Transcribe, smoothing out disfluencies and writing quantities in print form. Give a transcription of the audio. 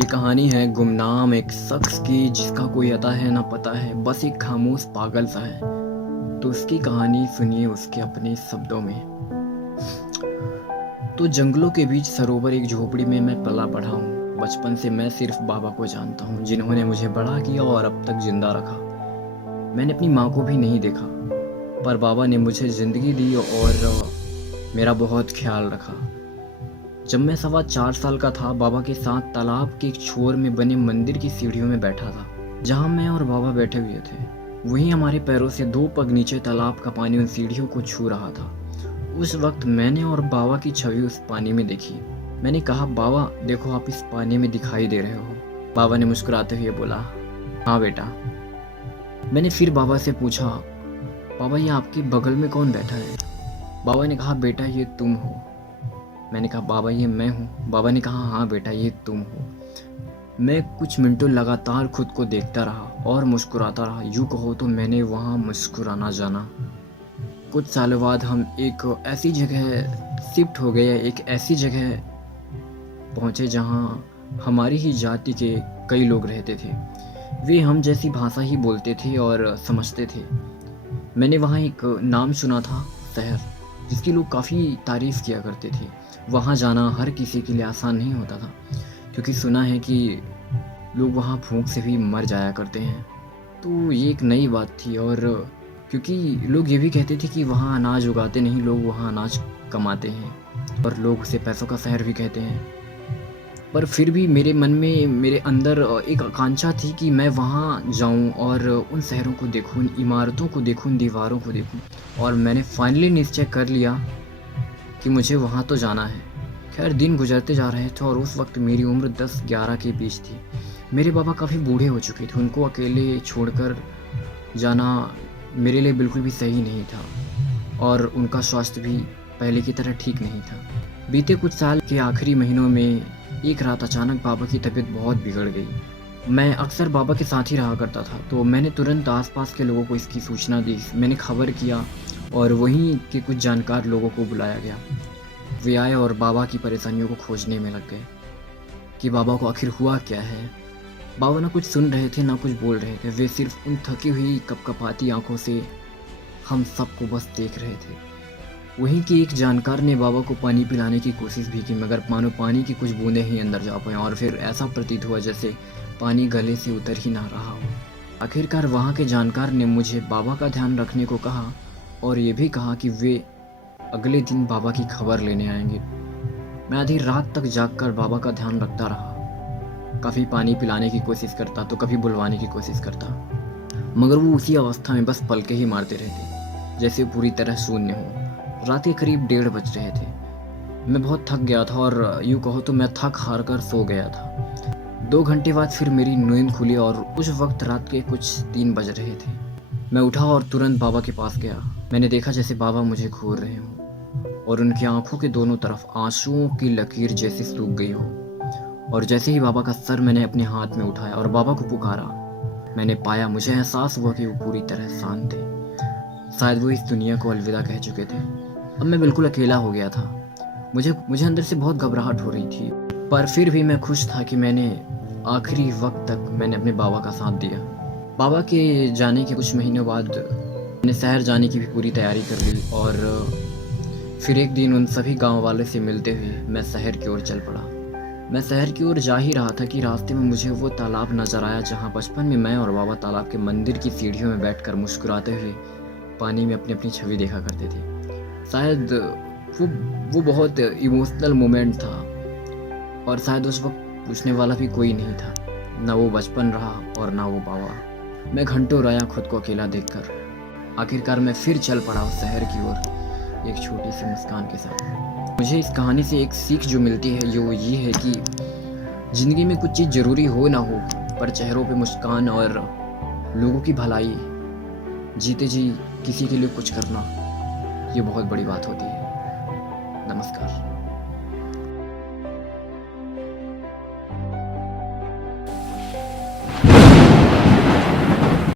ये कहानी है गुमनाम एक शख्स की जिसका कोई अता है ना पता है, बस एक खामोश पागल सा है। तो उसकी कहानी सुनिए उसके अपने शब्दों में। तो जंगलों के बीच सरोवर एक झोपड़ी में मैं पला बढ़ा हूँ। बचपन से मैं सिर्फ बाबा को जानता हूँ, जिन्होंने मुझे बड़ा किया और अब तक जिंदा रखा। मैंने अपनी माँ को भी नहीं देखा, पर बाबा ने मुझे जिंदगी दी और मेरा बहुत ख्याल रखा। जब मैं 4.25 साल का था, बाबा के साथ तालाब के एक छोर में बने मंदिर की सीढ़ियों में बैठा था, जहाँ मैं और बाबा बैठे हुए थे। वहीं हमारे पैरों से 2 पग नीचे तालाब का पानी उन सीढ़ियों को छू रहा था। उस वक्त मैंने और बाबा की छवि उस पानी में देखी। मैंने कहा, बाबा देखो, आप इस पानी में दिखाई दे रहे हो। बाबा ने मुस्कुराते हुए बोला, हाँ बेटा। मैंने फिर बाबा से पूछा, बाबा ये आपके बगल में कौन बैठा है? बाबा ने कहा, बेटा ये तुम हो। मैंने कहा, बाबा ये मैं हूँ? बाबा ने कहा, हाँ बेटा ये तुम हो। मैं कुछ मिनटों लगातार खुद को देखता रहा और मुस्कुराता रहा। यूँ कहो तो मैंने वहाँ मुस्कुराना जाना। कुछ सालों बाद हम एक ऐसी जगह शिफ्ट हो गए, एक ऐसी जगह पहुँचे जहाँ हमारी ही जाति के कई लोग रहते थे। वे हम जैसी भाषा ही बोलते थे और समझते थे। मैंने वहाँ एक नाम सुना था, शहर, जिसकी लोग काफ़ी तारीफ़ किया करते थे। वहाँ जाना हर किसी के लिए आसान नहीं होता था, क्योंकि सुना है कि लोग वहाँ भूख से भी मर जाया करते हैं। तो ये एक नई बात थी, और क्योंकि लोग ये भी कहते थे कि वहाँ अनाज उगाते नहीं, लोग वहाँ अनाज कमाते हैं, और लोग उसे पैसों का शहर भी कहते हैं। पर फिर भी मेरे मन में, मेरे अंदर एक आकांक्षा थी कि मैं वहाँ जाऊँ और उन शहरों को देखूँ, उन इमारतों को देखूँ, उन दीवारों को देखूँ। और मैंने फाइनली निश्चय कर लिया कि मुझे वहाँ तो जाना है। खैर दिन गुजरते जा रहे थे और उस वक्त मेरी उम्र 10-11 के बीच थी। मेरे बाबा काफ़ी बूढ़े हो चुके थे, उनको अकेले छोड़कर जाना मेरे लिए बिल्कुल भी सही नहीं था, और उनका स्वास्थ्य भी पहले की तरह ठीक नहीं था। बीते कुछ साल के आखिरी महीनों में एक रात अचानक बाबा की तबीयत बहुत बिगड़ गई। मैं अक्सर बाबा के साथ ही रहा करता था, तो मैंने तुरंत आसपास के लोगों को इसकी सूचना दी। मैंने खबर किया और वहीं के कुछ जानकार लोगों को बुलाया गया। वे आए और बाबा की परेशानियों को खोजने में लग गए कि बाबा को आखिर हुआ क्या है। बाबा ना कुछ सुन रहे थे ना कुछ बोल रहे थे। वे सिर्फ उन थकी हुई कपकपाती आंखों से हम सबको बस देख रहे थे। वहीं के एक जानकार ने बाबा को पानी पिलाने की कोशिश भी की, मगर मानो पानी की कुछ बूंदें ही अंदर जा पाईं, और फिर ऐसा प्रतीत हुआ जैसे पानी गले से उतर ही ना रहा हो। आखिरकार वहाँ के जानकार ने मुझे बाबा का ध्यान रखने को कहा, और ये भी कहा कि वे अगले दिन बाबा की खबर लेने आएंगे। मैं आधी रात तक जागकर बाबा का ध्यान रखता रहा। कभी पानी पिलाने की कोशिश करता तो कभी बुलवाने की कोशिश करता, मगर वो उसी अवस्था में बस पलके ही मारते रहते, जैसे पूरी तरह शून्य हो। रात के करीब 1:30 बज रहे थे। मैं बहुत थक गया था, और यूँ कहो तो मैं थक हार कर सो गया था। 2 घंटे बाद फिर मेरी नींद खुली और उस वक्त रात के कुछ 3 बज रहे थे। मैं उठा और तुरंत बाबा के पास गया। मैंने देखा जैसे बाबा मुझे घूर रहे हों, और उनकी आंखों के दोनों तरफ आंसुओं की लकीर जैसे सूख गई हो। और जैसे ही बाबा का सर मैंने अपने हाथ में उठाया और बाबा को पुकारा, मैंने पाया, मुझे एहसास हुआ कि वो पूरी तरह शांत थे। शायद वो इस दुनिया को अलविदा कह चुके थे। अब मैं बिल्कुल अकेला हो गया था। मुझे अंदर से बहुत घबराहट हो रही थी, पर फिर भी मैं खुश था कि मैंने आखिरी वक्त तक मैंने अपने बाबा का साथ दिया। बाबा के जाने के कुछ महीनों बाद मैंने शहर जाने की भी पूरी तैयारी कर ली, और फिर एक दिन उन सभी गांव वालों से मिलते हुए मैं शहर की ओर चल पड़ा। मैं शहर की ओर जा ही रहा था कि रास्ते में मुझे वो तालाब नजर आया जहाँ बचपन में मैं और बाबा तालाब के मंदिर की सीढ़ियों में बैठकर मुस्कुराते हुए पानी में अपनी अपनी छवि देखा करते थे। शायद वो बहुत इमोशनल मोमेंट था, और शायद उस वक्त पूछने वाला भी कोई नहीं था। ना वो बचपन रहा और ना वो बाबा। मैं घंटों रोया खुद को अकेला देखकर। आखिरकार मैं फिर चल पड़ा उस शहर की ओर, एक छोटी सी मुस्कान के साथ। मुझे इस कहानी से एक सीख जो मिलती है वो ये है कि ज़िंदगी में कुछ चीज़ ज़रूरी हो ना हो, पर चेहरों पे मुस्कान और लोगों की भलाई, जीते जी किसी के लिए कुछ करना, ये बहुत बड़ी बात होती है। नमस्कार।